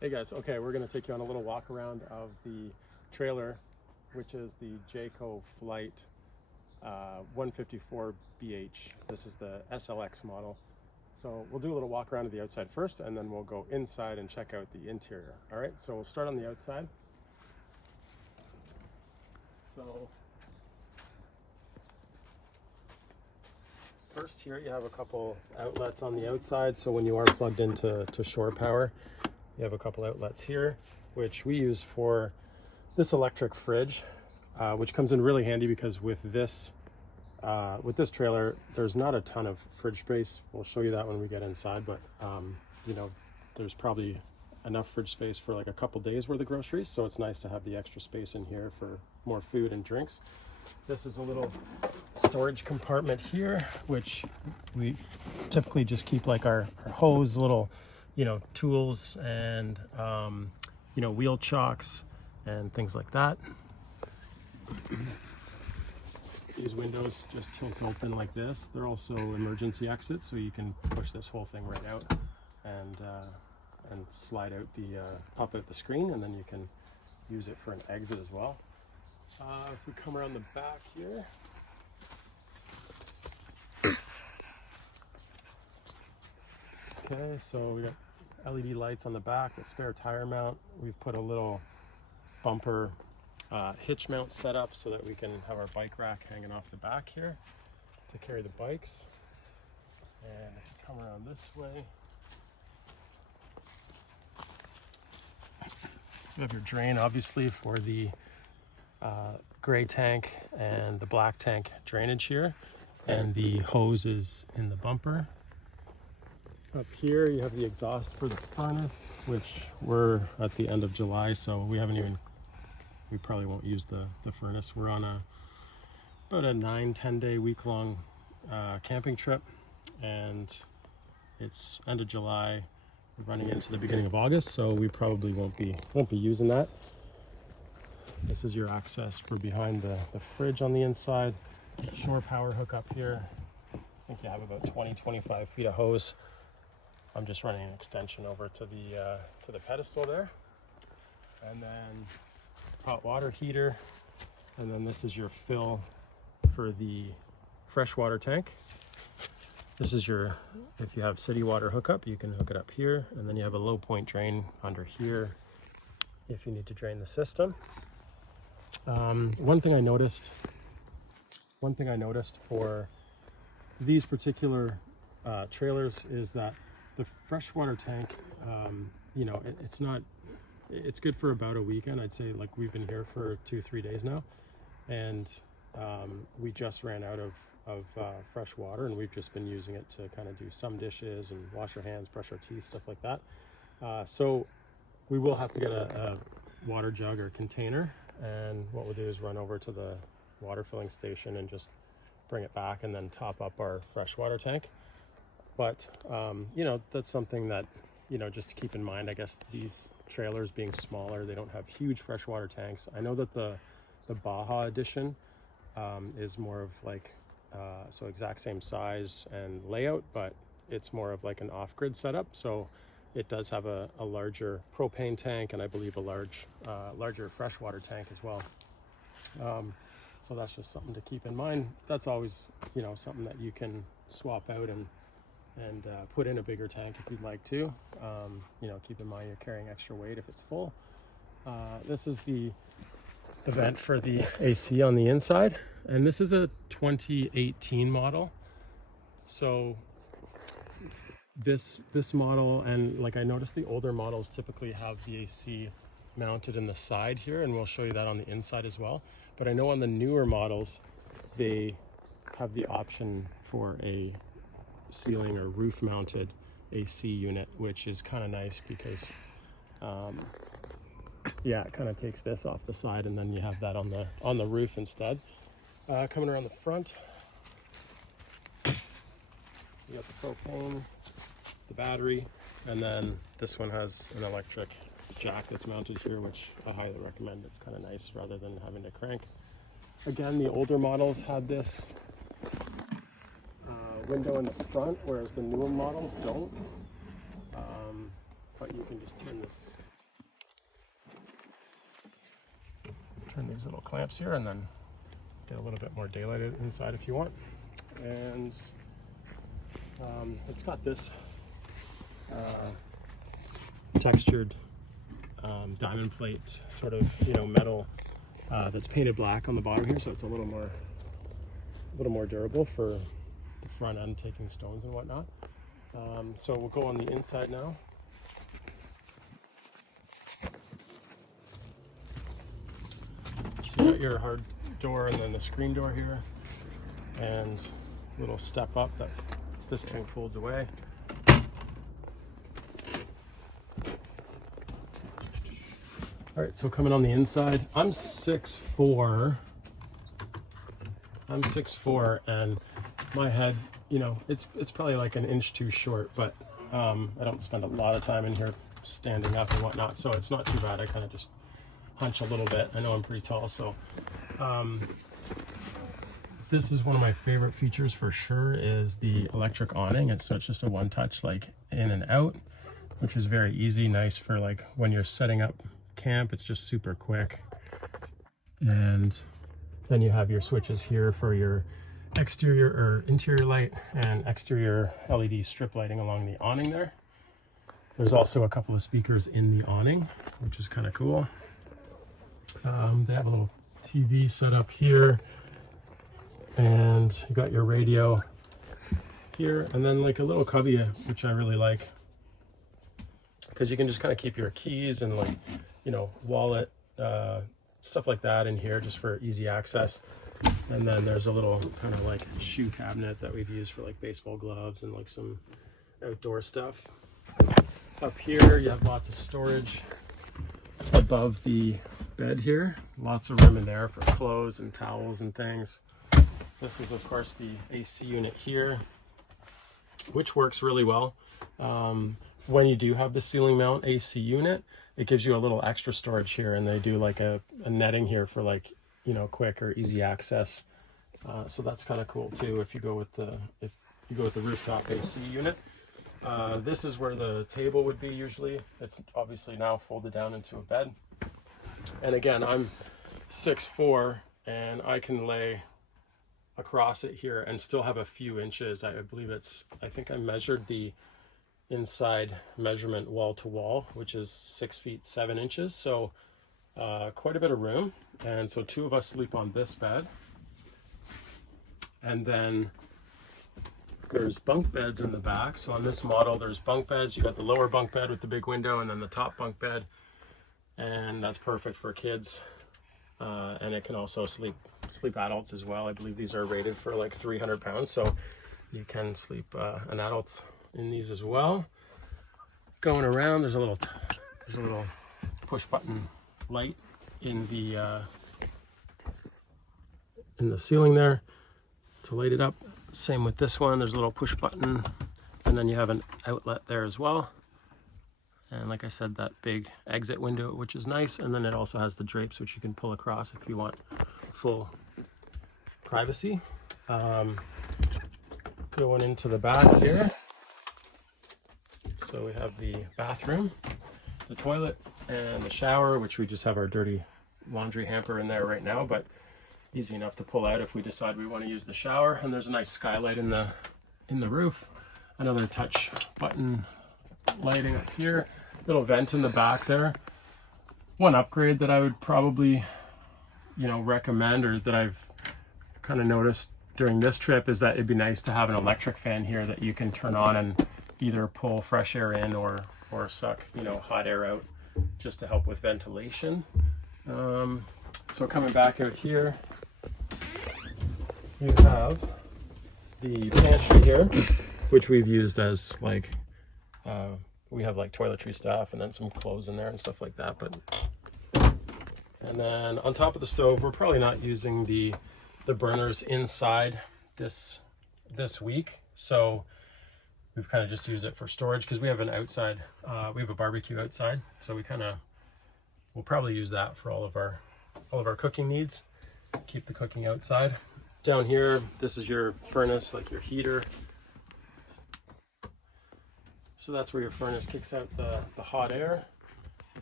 Hey guys, okay, we're going to take you on a little walk around of the trailer, which is the Jayco Flight 154bh. This is the SLX model. So we'll do a little walk around to the outside first, and then we'll go inside and check out the interior. All right, so we'll start on the outside. So first here you have a couple outlets on the outside, so when you are plugged into shore power, you have a couple outlets here, which we use for this electric fridge, which comes in really handy because with this trailer, there's not a ton of fridge space. We'll show you that when we get inside, but you know, there's probably enough fridge space for like a couple days worth of groceries, so it's nice to have the extra space in here for more food and drinks. This is a little storage compartment here, which we typically just keep like our hose, little tools, and wheel chocks and things like that. These windows just tilt open like this. They're also emergency exits, so you can push this whole thing right out and slide out pop out the screen, and then you can use it for an exit as well. If we come around the back here, okay, so we got LED lights on the back, a spare tire mount. We've put a little bumper hitch mount set up so that we can have our bike rack hanging off the back here to carry the bikes. And if you come around this way, you have your drain obviously for the gray tank and the black tank drainage here, and the hose is in the bumper. Up here you have the exhaust for the furnace, which we're at the end of July, so we probably won't use the furnace. We're on about a 9-10 day week-long camping trip, and it's end of July. We're running into the beginning of August, so we probably won't be using that. This is your access for behind the fridge on the inside. Shore power hookup here. I think you have about 20-25 feet of hose. I'm just running an extension over to the pedestal there, and then hot water heater, and then this is your fill for the freshwater tank. This is if you have city water hookup, you can hook it up here, and then you have a low point drain under here if you need to drain the system. One thing I noticed for these particular trailers is that the freshwater tank, it's good for about a weekend. I'd say, like, we've been here for 2-3 days now, and we just ran out of fresh water, and we've just been using it to kind of do some dishes and wash our hands, brush our teeth, stuff like that. So we will have to get a water jug or container, and what we'll do is run over to the water filling station and just bring it back and then top up our freshwater tank. But that's something that just to keep in mind. I guess these trailers being smaller, they don't have huge freshwater tanks. I know that the Baja edition is more of like so exact same size and layout, but it's more of like an off-grid setup, so it does have a larger propane tank, and I believe a larger freshwater tank as well. So that's just something to keep in mind. That's always something that you can swap out and put in a bigger tank if you'd like to. Keep in mind you're carrying extra weight if it's full. This is the vent for the AC on the inside, and this is a 2018 model. So this model, and like I noticed the older models typically have the AC mounted in the side here, and we'll show you that on the inside as well. But I know on the newer models they have the option for a ceiling or roof mounted AC unit, which is kind of nice because it kind of takes this off the side, and then you have that on the roof instead. Coming around the front, you got the propane, the battery, and then this one has an electric jack that's mounted here, which I highly recommend. It's kind of nice rather than having to crank. Again, the older models had this window in the front, whereas the newer models don't. But you can just turn this turn these little clamps here and then get a little bit more daylight inside if you want. And it's got this textured diamond plate sort of, you know, metal that's painted black on the bottom here, so it's a little more durable for the front end taking stones and whatnot. So we'll go on the inside now. So you got your hard door and then the screen door here, and a little step up that this thing folds away. All right, so coming on the inside, I'm 6'4", and my head, you know, it's probably like an inch too short, but I don't spend a lot of time in here standing up and whatnot, so it's not too bad. I kind of just hunch a little bit. I know I'm pretty tall, so this is one of my favorite features for sure, is the electric awning. So it's just a one touch, like in and out, which is very easy, nice for like when you're setting up camp. It's just super quick. And then you have your switches here for your exterior or interior light and exterior LED strip lighting along the awning there. There's also a couple of speakers in the awning, which is kind of cool. They have a little TV set up here, and you got your radio here, and then like a little cubby, which I really like, because you can just kind of keep your keys and, like, you know, wallet, stuff like that in here, just for easy access. And then there's a little kind of like shoe cabinet that we've used for like baseball gloves and like some outdoor stuff. Up here you have lots of storage above the bed here, lots of room in there for clothes and towels and things. This is of course the AC unit here, which works really well. When you do have the ceiling mount AC unit, it gives you a little extra storage here, and they do like a netting here for, like, you know, quick or easy access. So that's kind of cool too if you go with the rooftop AC unit. This is where the table would be usually. It's obviously now folded down into a bed. And again, I'm 6'4", and I can lay across it here and still have a few inches. I believe I think I measured the inside measurement wall to wall, which is 6 feet 7 inches. So quite a bit of room. And so two of us sleep on this bed. And then there's bunk beds in the back. So on this model, there's bunk beds. You got the lower bunk bed with the big window, and then the top bunk bed. And that's perfect for kids. And it can also sleep adults as well. I believe these are rated for like 300 pounds. So you can sleep an adult in these as well. Going around, there's a little push button light in the ceiling there to light it up. Same with this one, there's a little push button, and then you have an outlet there as well. And like I said, that big exit window, which is nice. And then it also has the drapes, which you can pull across if you want full privacy. Going into the back here. So we have the bathroom, the toilet, and the shower, which we just have our dirty laundry hamper in there right now, but easy enough to pull out if we decide we want to use the shower. And there's a nice skylight in the roof. Another touch button lighting up here. Little vent in the back there. One upgrade that I would probably, you know, recommend, or that I've kind of noticed during this trip, is that it'd be nice to have an electric fan here that you can turn on and either pull fresh air in or suck, you know, hot air out, just to help with ventilation. So coming back out here, you have the pantry here, which we've used as like, we have like toiletry stuff and then some clothes in there and stuff like that. And then on top of the stove, we're probably not using the burners inside this week. So we've kind of just used it for storage, because we have an outside, we have a barbecue outside. So we'll probably use that for all of our cooking needs. Keep the cooking outside. Down here, this is your furnace, like your heater. So that's where your furnace kicks out the hot air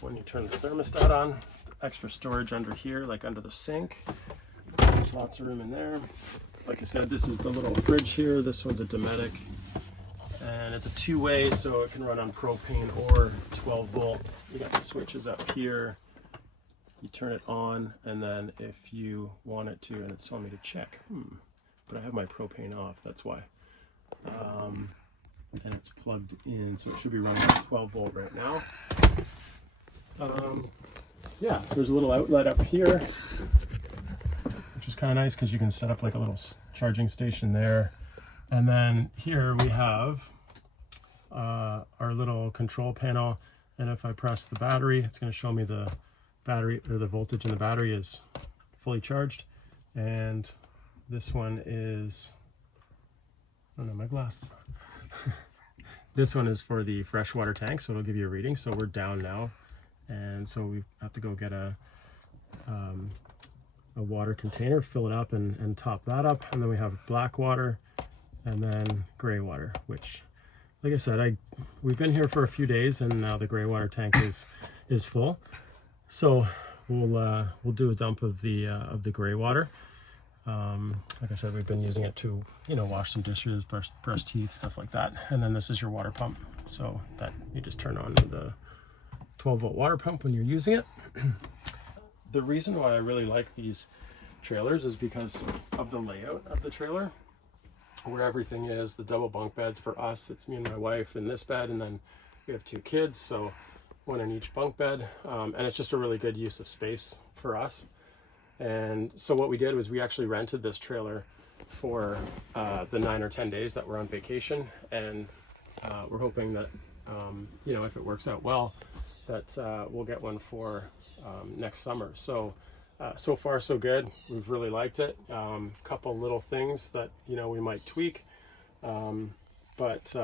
when you turn the thermostat on. extra storage under here, like under the sink. Lots of room in there. Like I said, this is the little fridge here. This one's a Dometic, and it's a two-way, so it can run on propane or 12 volt. You got the switches up here. You turn it on, and then if you want it to, and it's telling me to check, but I have my propane off, that's why. And it's plugged in, so it should be running at 12 volt right now. Yeah, there's a little outlet up here, which is kind of nice because you can set up like a little charging station there. And then here we have our little control panel, and if I press the battery, it's going to show me the battery, or the voltage in the battery is fully charged. And this one is, oh no, my glasses on. This one is for the freshwater tank, so it'll give you a reading. So we're down now, and so we have to go get a water container, fill it up, and top that up. And then we have black water and then gray water, which, like I said, we've been here for a few days, and now the gray water tank is full. So we'll do a dump of the gray water. Like I said, we've been using it to, wash some dishes, brush teeth, stuff like that. And then this is your water pump. So that you just turn on the 12 volt water pump when you're using it. The reason why I really like these trailers is because of the layout of the trailer, where everything is. The double bunk beds for us, it's me and my wife in this bed, and then we have 2 kids, so one in each bunk bed. And it's just a really good use of space for us. And so what we did was we actually rented this trailer for the 9 or 10 days that we're on vacation, and we're hoping that if it works out well, that we'll get one for next summer. So so far so good. We've really liked it. Couple little things that we might tweak, but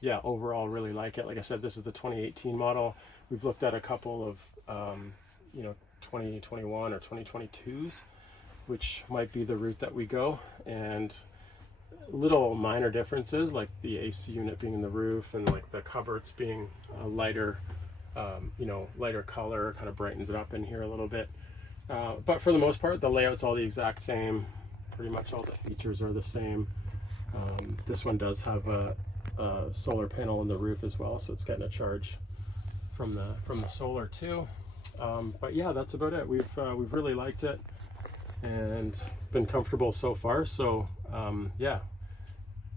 yeah, overall really like it. Like I said, this is the 2018 model. We've looked at a couple of 2021 or 2022s, which might be the route that we go, and little minor differences like the AC unit being in the roof, and like the cupboards being a lighter lighter color, kind of brightens it up in here a little bit. But for the most part, the layout's all the exact same. Pretty much all the features are the same. This one does have a solar panel on the roof as well, so it's getting a charge from the solar too. But yeah, that's about it. We've really liked it and been comfortable so far. So yeah,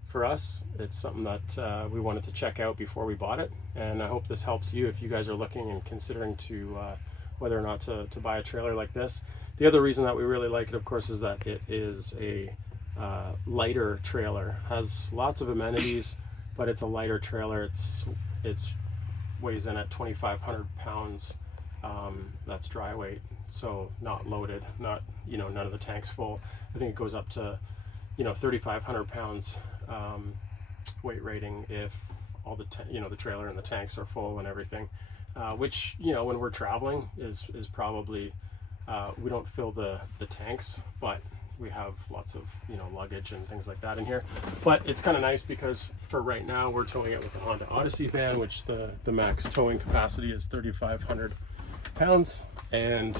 for us, it's something that we wanted to check out before we bought it, and I hope this helps you if you guys are looking and considering to whether or not to buy a trailer like this. The other reason that we really like it, of course, is that it is a lighter trailer. Has lots of amenities, but it's a lighter trailer. It's weighs in at 2,500 pounds. That's dry weight, so not loaded, not none of the tanks full. I think it goes up to 3,500 pounds weight rating if all the the trailer and the tanks are full and everything, which when we're traveling is probably we don't fill the tanks, but we have lots of luggage and things like that in here. But it's kind of nice because for right now we're towing it with a Honda Odyssey van, which the max towing capacity is 3,500 pounds, and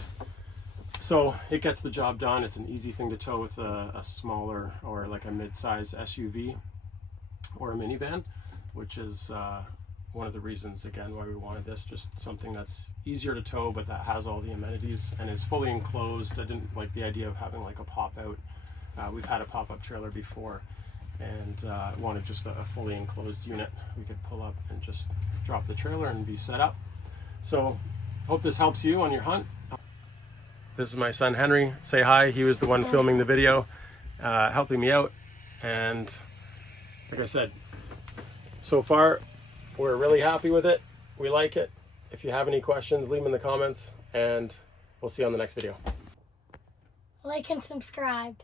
so it gets the job done. It's an easy thing to tow with a smaller or like a mid-size SUV or a minivan, which is one of the reasons again why we wanted this. Just something that's easier to tow, but that has all the amenities and is fully enclosed. I didn't like the idea of having like a pop-out. We've had a pop-up trailer before, and wanted just a fully enclosed unit we could pull up and just drop the trailer and be set up. So hope this helps you on your hunt. This is my son Henry. Say hi. He was the one filming the video, helping me out. And like I said, so far we're really happy with it. We like it. If you have any questions, leave them in the comments, and we'll see you on the next video. Like and subscribe.